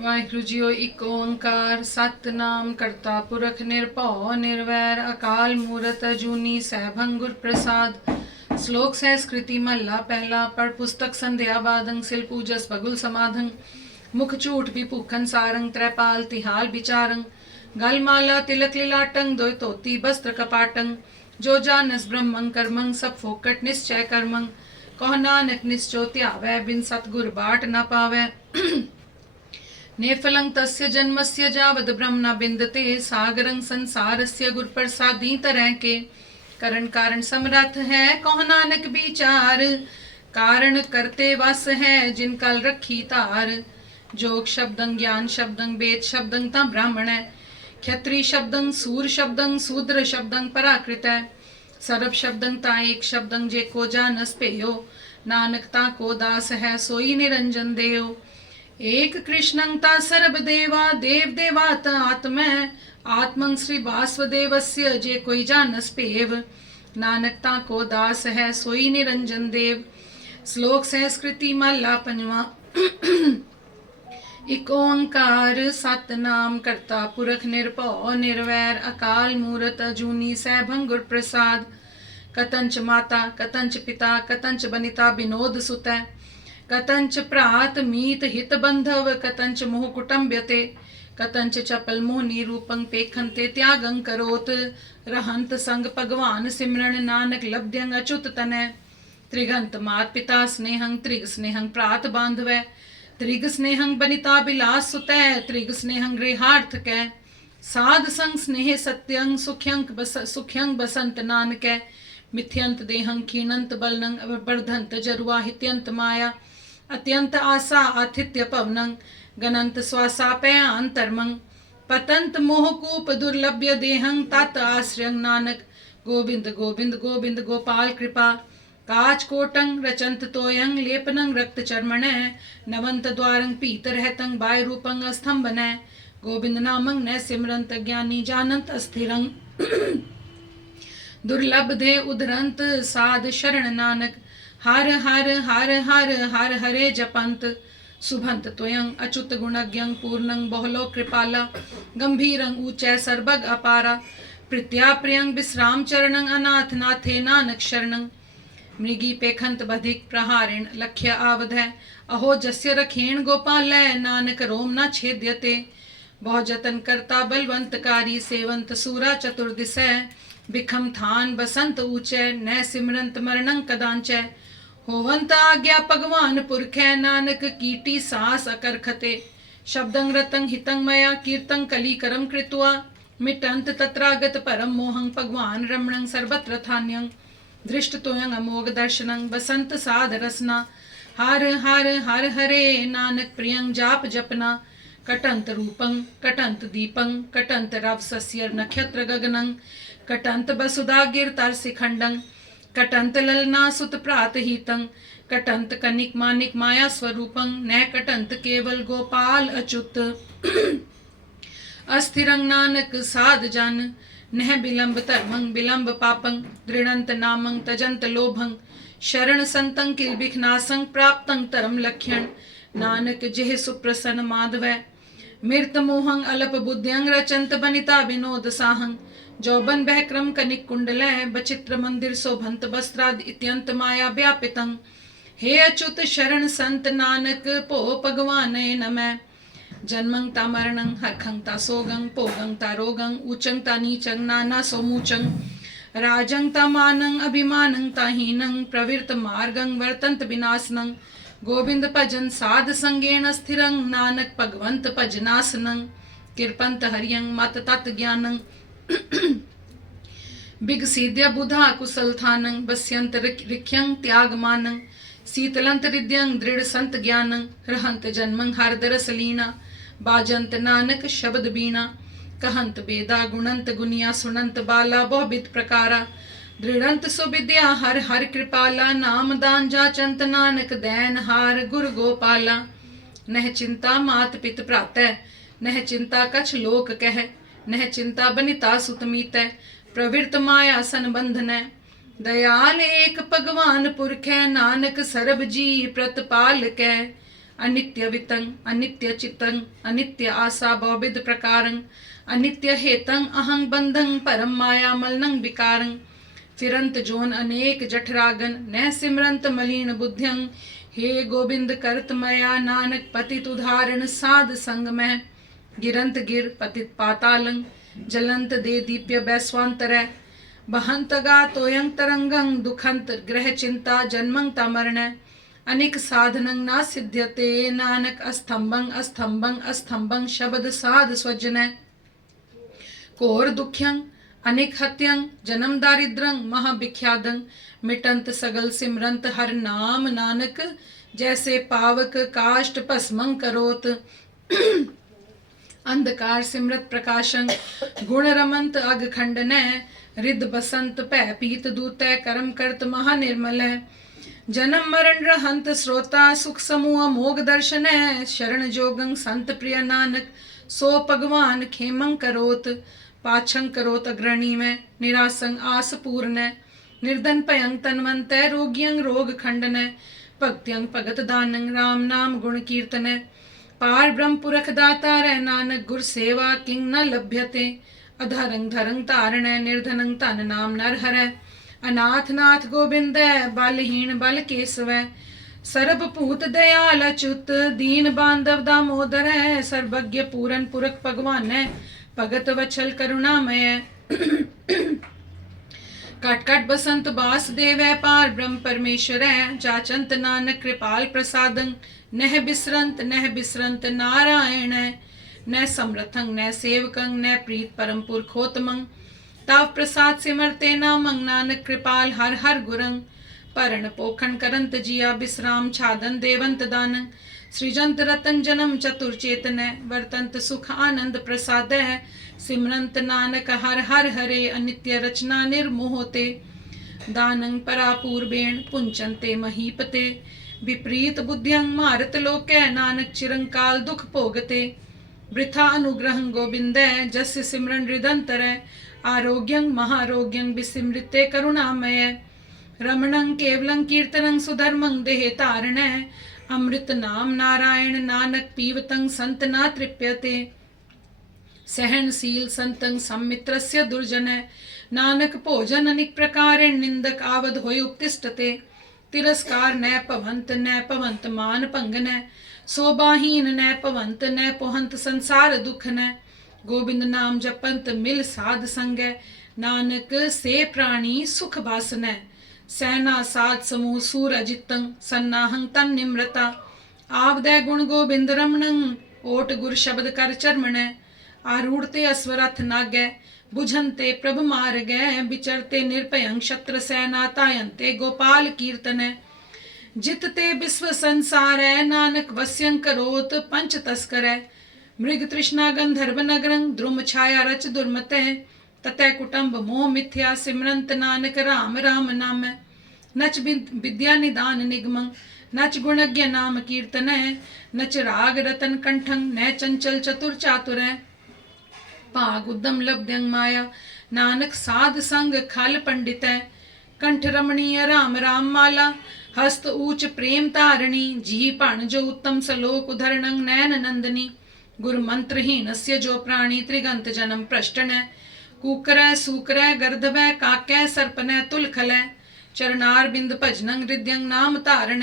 Waheguru JIO ਇੱਕ ਓੰਕਾਰ ਸਤਨਾਮ ਕਰਤਾ ਪੁਰਖ ਨਿਰਭਉ ਨਿਰਵੈਰ ਅਕਾਲ ਮੂਰਤ ਅਜੂਨੀ ਸੈਭੰ ਗੁਰ ਪ੍ਰਸਾਦ। ਸ਼ਲੋਕ ਸੰਸਕ੍ਰਿਤੀ ਮਹੱਲਾ ਪਹਿਲਾ। ਪੜ ਪੁਸਤਕ ਸੰਧਿਆ ਬਾਦੰ ਸਿਲ ਪੂਜਸ ਬਗੁਲ ਸਮਾਧੰ ਮੁਖ ਝੂਠ ਵੀ ਭੂਖਨ ਸਾਰੰ ਤ੍ਰੈਪਾਲ ਤਿਹਾਲ ਵਿਚਾਰੰ ਗਲ ਮਾਲਾ ਤਿਲਕ ਲਿਲਾਟੰ ਦੋਇ ਧੋਤੀ ਬਸਤਰ ਕਪਾਟੰ ਜੋ ਜਾਨਸ ਬ੍ਰਹਮੰ ਕਰਮੰ ਸਭ ਫੋਕਟ ਨਿश्चय ਕਰਮੰ ਕਹੁ ਨਾਨਕ ਨਿश्चो ਧਿਆਵੈ ਬਿਨ ਸਤਗੁਰ बाट न पावै। नेफलं तस्य जन्मस्य जावद ब्रह्म न बिंदते सागरं संसारस्य गुर प्रसादी तरह के करण कारण समरथ है कौन नानक विचार कारण करते वस है जिन कल रखी तार। जोग शब्दं ज्ञान शब्दं वेद शब्दं ता ब्राह्मण है क्षत्रिय शब्दं सूर शब्दं शूद्र शब्दं पराकृत है सर्व शब्दं ता एक शब्दं जे को जानस पेयो नानक ता को दास है सोई निरंजन देयो। एक कृष्णं ता सर्व देवा देव देवात आत्म आत्मं श्री वासुदेवस्य जे कोई जानस पेव नानक ता को दास है सोई निरंजन देव। श्लोक संस्कृति महला पंजवा। इक ओंकार सतनाम करता पुरख निरभउ निर्वैर अकाल मूरत अजूनी सैभं गुर प्रसाद। कतंच माता कतंच पिता कतंच बनिता विनोद सुत कतंच प्रात मीत हित बंधव कतंच मोह कुटुंब्यते कतंच चपल मोहनी रूपं पेखन्ते त्यागं करोत रहंत संग भगवान सिमरन नानक लब्ध्यं अच्युत तनय। त्रिगंत मात पिता स्नेहं त्रिग स्नेहं प्रात बांधवै त्रिग स्नेहं बनिता बिलास सुतै त्रिग स्नेहं गृहार्थ कै साध संग स्नेह सत्यं सुख्यं बसंत नानकै मिथ्यंत देहं खीणंत बलनं वर्धंत जरुआ हित्यंत माया अत्यंत आशा आतिथ्य पवनं गणंत स्वासा पयांतरमं पतंत मोहकूप दुर्लभ्य देहं तात आश्रयं नानक गोविंद गोविंद गोविंद गोपाल कृपा काच कोटं रचंत तोयं लेपनं रक्त चर्मण नवंत द्वारं पीत रहतं बाय रूपं स्तंभन गोविंद नामं न सिमरंत ज्ञानी जानंत अस्थिरं दुर्लभ दे उधरंत साध शरण नानक हर हर हर हर हर हरे जपंत सुभंत त्वयं अच्युत गुणज्ञं पूर्णं बहुलो कृपाला गंभीरं ऊचै सर्वग अपारा प्रीत्या प्रियं विश्राम चरणं अनाथ नाथे नानक शरणं मृगी पेखंत बधिक प्रहारेण लक्ष्य आवधै अहो जस्य रखेण गोपाल नानक रोम न छेद्यते बहु जतन करता बलवंतकारी सेवंत सूरा चतुर्दिशै बिखम थान बसंत ऊंचै न सिमरंत मरणं कदांचै होवंत आज्ञा भगवान पुरखै नानक कीटी सास अकरखते शब्दं रतं हितं मया कीर्तं कलीकरं कृत्वा मिटंत तत्रागत परम मोहं भगवान रमणं सर्वत्र थान्यं दृष्ट तोयं अमोघ दर्शनं बसंत साध रसना हर हर हर हरे नानक प्रियं जाप जपना कटंत रूपं कटंत दीपं कटंत रव सस्य नक्षत्र गगनं कटंत बसुधा गिरतर शिखंडं कटंत ललना सुत प्रात हितं कटंत कनिक मानिक माया स्वरूपं न कटंत केवल गोपाल अच्युत अस्थिरं नानक साध जन नह बिलंब धर्मं बिलंब पापं दृढ़ंत नामं तजंत लोभं शरण संतं किल बिखनासं प्राप्तं तरम लक्ष्यण नानक जेह सुप्रसन्न माधवै मृत मोहं अल्प बुद्ध्यं रचंत बनिता विनोद साहं जौबन बह क्रम कनिक कुंडलय बचित्र मंदिर शोभंत वस्त्राद इत्यंत माया व्यापितं हे अच्युत शरण संत नानक पो भगवान नमः। जन्मं ता मरणं हरखं ता सोगं पोगं ता रोगं ऊचं ता नीचं नाना सोमूचं राजं ता मानं अभिमानं ता हीनं प्रवृत्त मार्गं वर्तंत विनाशनं गोविंद भजन साध संगेन स्थिरं नानक भगवंत भजनासनं कृपंत हरियं मत तत् ज्ञानं बिगसीद्य बुधा कुशल थानं बस्यंत रिख्यं त्यागमानं शीतलंत हृदयं दृढ़ संत ज्ञानं रहंत जन्मं हरद रसलीना बाजंत नानक शब्द बीणा कहंत बेदा गुणंत गुनिया सुनंत बाला बहुविध प्रकारा दृढ़ंत सुविद्या हर हर कृपाला नाम दान जाचंत नानक दैन हार गुर गोपाला नह चिंता मात पित प्रातः नह चिंता कछ लोक कह नह चिंता बनिता सुतमीत प्रवृत्त माया सन बंधन दयाल एक भगवान पुरखै नानक सरब जी प्रतपाल कै अनित्य वितं अनित्य चित्तं अनित्य आशा बहुविध प्रकारं अनित्य हेतं अहं बंधं परम माया मलनं विकारं फिरंत जोन अनेक जठरागन न सिमरंत मलिन बुद्धियं हे गोविंद करत मया नानक पतित उदाहरण साध संग में गिरंत गिर पतित पातालं जलंत दे दीप्य बैस्वांतर बहंत गा तोयं तरंगं दुखंत ग्रह चिंता जन्मं तमरण अनेक साधनं ना सिद्ध्यते नानक अस्तंभं अस्तंभं अस्तंभं शब्द साध स्वजन कोर दुख्यं अनेक हत्यं जन्म दारिद्रं महाभिख्यादं मिटंत सगल सिमरंत हर नाम नानक जैसे पावक काष्ट भस्मं करोत अंधकार सिमरत प्रकाशं गुण रमंत अग खंडन रिद बसंत पै पीत दूतै कर्म करत महानिर्मल जन्म मरण रहंत श्रोता सुख समूह मोग दर्शन शरण जोगं संत प्रिय नानक सो भगवान खेमं करोत पाछं करोत अग्रणी में निरासंग आस पूर्ण निर्धन पयंग तन्वंत रोगियं रोग खंडन भक्त्यं भगत दानं राम नाम गुण कीर्तन पार ब्रह्म पुरख दाता रै नानक गुर सेवा किंग न लभ्यते अधरंग धरंग तारण निर्धनंग तन नाम नर हरै अनाथ नाथ गोविंद बलहीन बल केसव सर्व भूत दयाल अच्युत दीन बांधव दामोदर सर्वज्ञ पूरन पुरख भगवान भगत वचल करुणामय काट काट बसंत बासदेव पार ब्रह्म परमेश्वर जाचंत नानक कृपाल प्रसादं नह बिसरंत नारायण न समरथं न सेवकं न प्रीत परम पुरखोत्तमं ताव प्रसाद सिमरते नामं नानक कृपाल हर हर गुरं परण पोखण करंत जिया बिश्राम छादन देवंत दानं सृजंत रतन जन्म चतुर चेतन वर्तंत सुख आनंद प्रसाद सिमरंत नानक हर हर हरे अनित्य रचना निर्मोहते दानं परापूर्वेण पुंचन्ते महीपते विपरीत बुद्धियं मारत लोके नानक चिरंकाल दुख भोगते वृथा अनुग्रहं गोविंद जस्य सिमरन हृदंतर आरोग्यं महारोग्यं विस्मृते करुणामय रमणं केवलं कीर्तनं सुधर्मं देहे तारण अमृत नाम नारायण नानक पीवतं संत ना तृप्यते सहनशील संतं सम्मित्रस्य दुर्जन नानक भोजन अनेक प्रकारेण निंदक आवद होय उपतिष्ठते तिरस्कार न पवंत मान पंगन शोभाहीन न पोहंत संसार दुख न गोविंद नाम जपंत मिल साध संग नानक से प्राणी सुख बासन सेना साध समूह सूर अजितं सन्नाहं तन निम्रता आवदय गुण गोविंद रमणं ओट गुर शब्द कर चरमण आरूढ़ते अश्वरथ नागै बुझन्ते प्रभ मार्गै विचरते निर्भयं क्षत्र सेना तायन्ते गोपाल कीर्तन जितते विश्व संसार नानक वस्यं करोत पंच तस्कर मृग तृष्णा गंधर्व नगरं द्रुम छाया रच दुर्मत ततः कुटुंब मोह मिथ्या सिमरंत नानक राम राम नाम नच विद्या निदान निगमं नच गुणज्ञ नाम कीर्तन नच राग रतन कंठं न चंचल चतुर चातुर भाग उद्दम लब्ध्यं माया नानक साध संग खल पंडित कंठ रमणीय राम राम माला हस्त ऊच प्रेम तारणी जी पण जो उत्तम सलोक उधरणं नैन नंदनी गुरु मंत्रहीनस्य जो प्राणी त्रिगंत जन्म प्रष्टन कूकर सूकर गर्दभ काकै सर्पन तुलखल चरणार बिंद भजनं हृदयं नाम तारण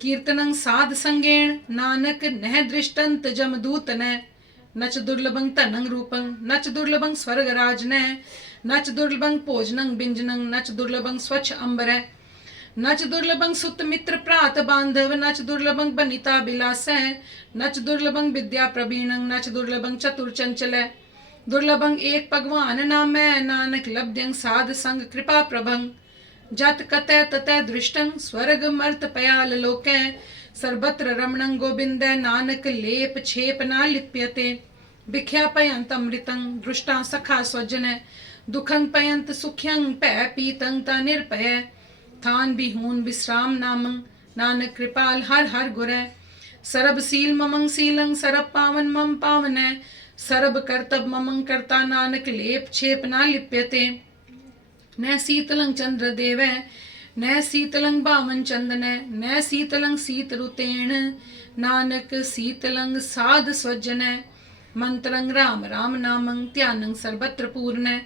कीर्तनं साध संगेण नानक नह दृष्टंत जमदूतन नच दुर्लभं तनं रूपं नच दुर्लभं स्वर्ग राजन नच दुर्लभं भोजनं बिंजनं नच दुर्लभं स्वच्छ अंबर नच दुर्लभं सुत मित्र प्रात बांधव नच दुर्लभं बनिता बिलास नच दुर्लभं विद्या प्रवीणं नच दुर्लभं चतुर चंचल दुर्लभं एक भगवान नाम नानक लब्ध्यं साध संग कृपा प्रभं जत कतः ततः दृष्टं स्वर्ग मर्त पयाल लोकै सर्वत्र रमणं गोविंद नानक लेप छेप ना लिप्यते भिख्या पयंत अमृतं दृष्टा सखा स्वजन दुखं पयंत सुख्यं पै पीतं ता निर्भय थान बिहून विश्राम नामं नानक कृपाल हर हर गुर सरब सील ममं सीलं सरब पावन मम पावन सरब कर्तब ममं कर्ता नानक लेप छेप ना लिप्यते न शीतलं चंद्र देव न शीतलं बामन चंदन न शीतलं शीत ऋतेण नानक सीतलंग साध स्वजन मंत्रं राम राम नामं ध्यानं सर्वत्र पूर्ण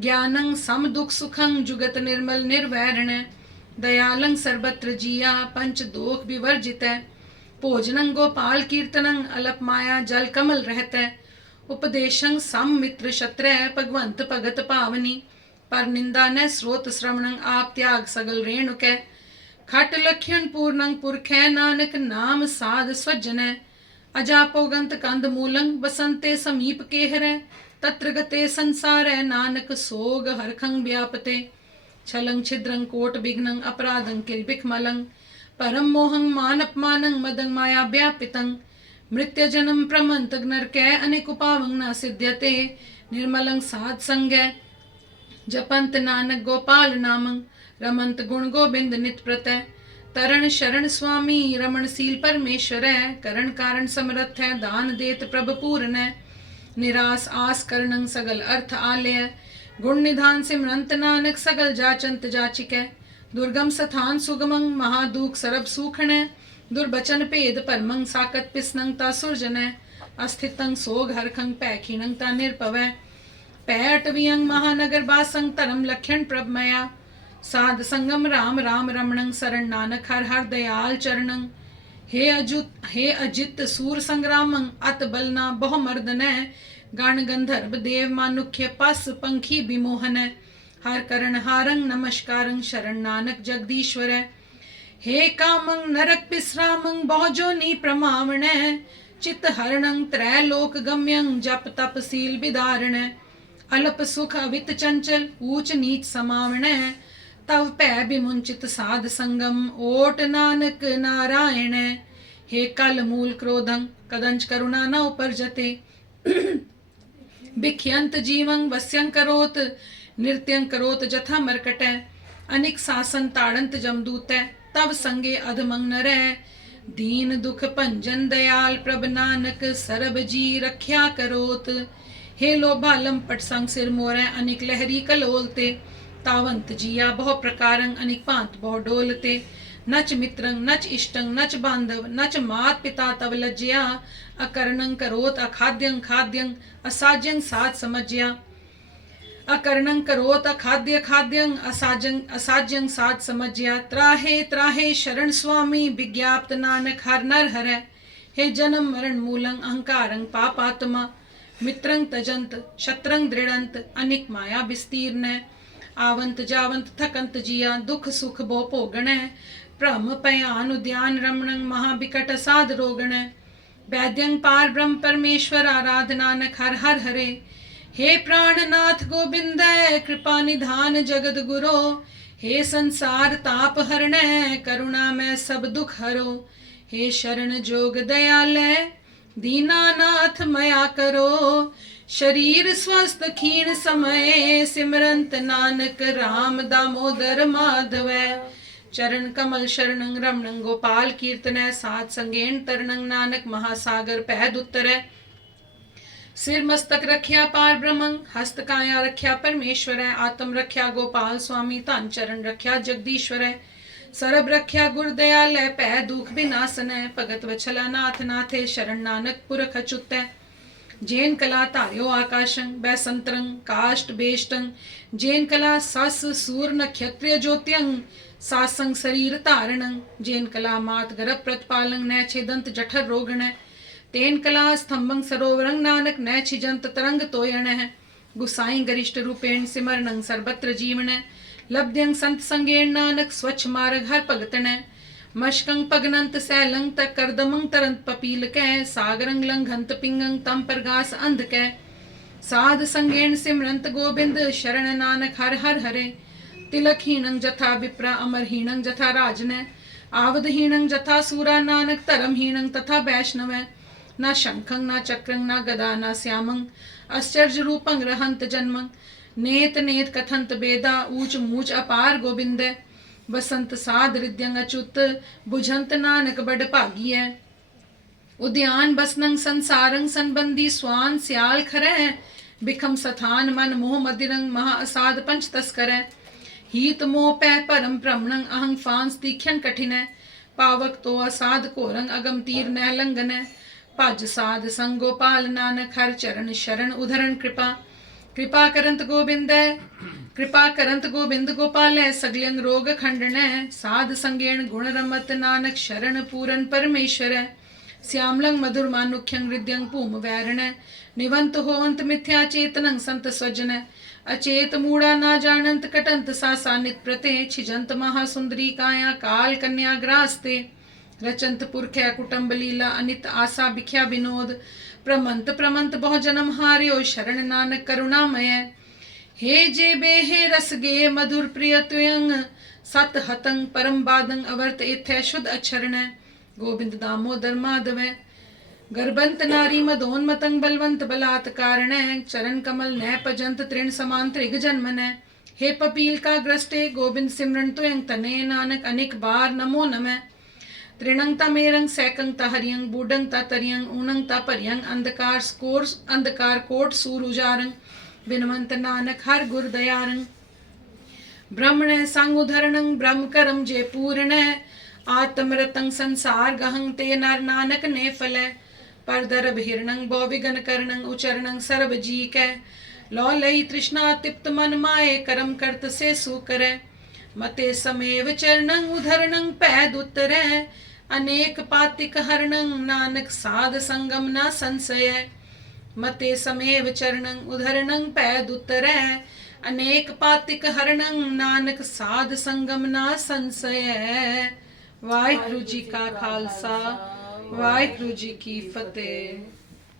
ज्ञानं सम दुख सुखं जुगत निर्मल निर्वैरण दयालं सर्वत्र जिया पंच दोख विवर्जित भोजनं गोपाल कीर्तनं अलप माया जल कमल रहत उपदेशं सम मित्र शत्र भगवंत भगत पावनी पर निंदा न स्रोत श्रवणं आप त्याग सगल रेणुक खट लखियन पूर्णं पुरख नानक नाम साध स्वजन अजापोगंत कंद मूलं बसंते समीप केहर तत्र गते संसार नानक सोग हरखं व्यापते छलं छिद्रं कोट विघ्नं अपराधं किल्बिखमलं परम मोहं मान अपमानं मदं माया व्यापितं मृत्यजनं प्रमंत नरकै अनेक उपावं न सिद्ध्यते निर्मलं साध संग जपंत नानक गोपाल नामं रमंत गुण गोबिंद नित प्रतय तरण शरण स्वामी रमणशील परमेश्वर करण कारण समर्थ है दान देत प्रभ पूर्ण निरास आस करणं सगल अर्थ आलय गुण निधान सिमरंत नानक सगल जाचंत जाचिक दुर्गम स्थान सुगमं महादुख सरब सूखण दुर्बचन भेद परमं साकत पिसनं ता सुरजन अस्थितं सोग हरखं पैखिणं ता निर्पव पैटवियं महानगर बासं तरम लक्षण प्रभमया साध संगम राम राम रमणं शरण नानक हर हर दयाल चरणं हे अजित सूर संग्रामं अत बलना बहु मर्दन गण गंधर्व देव मानुख्य पस पंखी विमोहन हर करण हारं नमस्कारं शरण नानक जगदीश्वर हे कामं नरक विश्रामं बहुजोनि प्रमावण चित हरणं त्रैलोक गम्यं जप तप सील विदारण अल्प सुख अवित चंचल ऊच नीच समावण तव पै विमुंचित साध संगम ओट नानक नारायण हे कल मूल क्रोधं कदंच करुणा न उपरजते भिख्यंत जीवं वस्यं करोत नृत्यं करोत जथा मरकट अनिक सासन ताड़ंत जमदूत तव संगे अधमं नर दीन दुख भंजन दयाल प्रभ नानक सरब जी रख्या करोत हे लोभा लंपट संग सिर मोर अनिक लहरी कलोलते तावंत जिया बहु प्रकारं अनिक पांत बहु डोलते नच मित्रं नच इष्टं नच बांधव नच मात पिता तव लज्जया अकर्णं करोत अखाद्यं खाद्यं असाज्यं साध समज्या अकर्णं करोत अखाद्य खाद्यं असाज्यं साध समज्या त्राहे त्राहे शरण स्वामी विज्ञाप्त नानक हर नर हर हे जन्म मरण मूलं अहंकारं पापात्मा मित्रं तजंत शत्रं दृढ़ंत अनिक माया विस्तीर्ण आवंत जावंत थकंत जिया दुख सुख बो भोगण भ्रम पयान उद्यान रमणं महाविकट साध रोगण वैद्यं पार ब्रह्म परमेश्वर आराधनानक हर हर हरे हे प्राणनाथ गोविंद कृपा निधान जगद गुरो हे संसार ताप हरण करुणा में सब दुख हरो हे शरण जोग दयालय दीनानाथ मया करो शरीर स्वस्थ क्षीण समय सिमरंत नानक राम दामोदर माधव चरण कमल शरणं रमणं गोपाल कीर्तन साध संगेन तरणं नानक महासागर पैद उत्तर सिर मस्तक रख्या पार ब्रह्मं हस्त काया रख्या परमेश्वर आत्म रख्या गोपाल स्वामी तन चरण रख्या जगदीश्वर सरब रख्या गुरदयाल पै दुख विनाशन भगत वछला नाथ नाथे शरण नानक पुरख अच्युत जैन कला तार्यो आकाशं बैसंत्रं काष्ट बेष्टं जैन कला सस सूर नक्षत्रिय ज्योत्यं सासंग शरीर धारणं जैन कला मात गर्भ प्रतिपालं न छेदंत जठर रोगण तेन कला स्तंभं सरोवरं नानक न छिजंत तरंग तोयण गुसाई गरिष्ठ रूपेण सिमरणं सर्वत्र जीवन लब्ध्यं संत संगेण नानक स्वच्छ मार्ग हर भगतन मशकं पगनंत सैलं तक करदमं तरंत पपील कै सागरं लंघंत पिंगं तम परगास अंध कै साध संगेण सिमरंत गोविंद शरण नानक हर हर हरे तिलकहीणं जथा विप्रा अमरहीणं जथा राजन आवधहीणं जथा सूरा नानक धर्महीणं तथा वैष्णव न शंखं न चक्रं न गदा न श्यामं आश्चर्य रूपं रहंत जन्मं नेत नेत कथंत बेदा ऊच मूच अपार गोविंद बसंत साध हृदयं अच्युत बुझंत नानक बड़ भागी है उद्यान बसनं संसारं संबंधी स्वान स्याल खरै बिखम सथान मन मोह मदिरं महा असाध पंच तस्कर हीत मोह पै परम भ्रमणं अहं फांस तीख्यन कठिन पावक तो असाध कोरंग अगम तीर नह लंघन भज साध संग गोपाल नानक हर चरण शरण उधरण कृपा कृपा करंत गोबिंद कृपा करंत गोबिंद गोपाल सगलियंग रोग खंडन साध संगेण गुण रमत नानक शरण पूरन परमेश्वर श्यामलंग मधुर मानुख्यंग हृदयंग भूम वैरण निवंत होवंत मिथ्या चेतनं संत स्वजन अचेत मूढ़ा ना जानंत कटंत सासानित प्रते छिजंत महासुंदरी काया काल कन्या ग्रास्ते रचंत पुरख्या कुटुंब लीला अनित आशा बिख्या विनोद प्रमंत प्रमंत बहु जन्म हार्यो शरण नानक करुणामय हे जे बेहे रस गे मधुर प्रिय त्वयंग सत हतंग परम बादंग अवर्त इथै शुद्ध अक्षरण गोविंद दामोदर माधव गर्भंत नारी मदोन्मतंग बलवंत बलात् कारण चरण कमल नह पजंत तृण समान त्रिग जन्मन हे पपील का ग्रस्ते गोविंद सिमरन तुयंग तने नानक अनेक बार नमो नमः त्रिणंग ता मेरंग सैकंग ता हरियंग बूडंग ता तरियंग ऊनंग ता परियंग अंधकार कोट सूर उजारंग बिनवंत नानक हर गुर दयारंग ब्रह्मण संग उधरणंग ब्रह्म करम जे पूर्ण आत्मरतंग संसार गहंग ते नर नानक ने फल पर दरब हिरणंग बौ विगन करणंग उचरणंग सर्व जी कै लौ लई तृष्णा तिप्त मन माए करम करत से सु करे मते समेव चरणंग उधरणंग पैद उतरै अनेक पातिक हरणंग नानक साध संगम न संशय मते समेव चरणंग उधरणंग पैद उतरै अनेक पातिक हरणंग नानक साध संगम न संशय वाहिगुरु जी का खालसा वाहिगुरु जी की फतेह।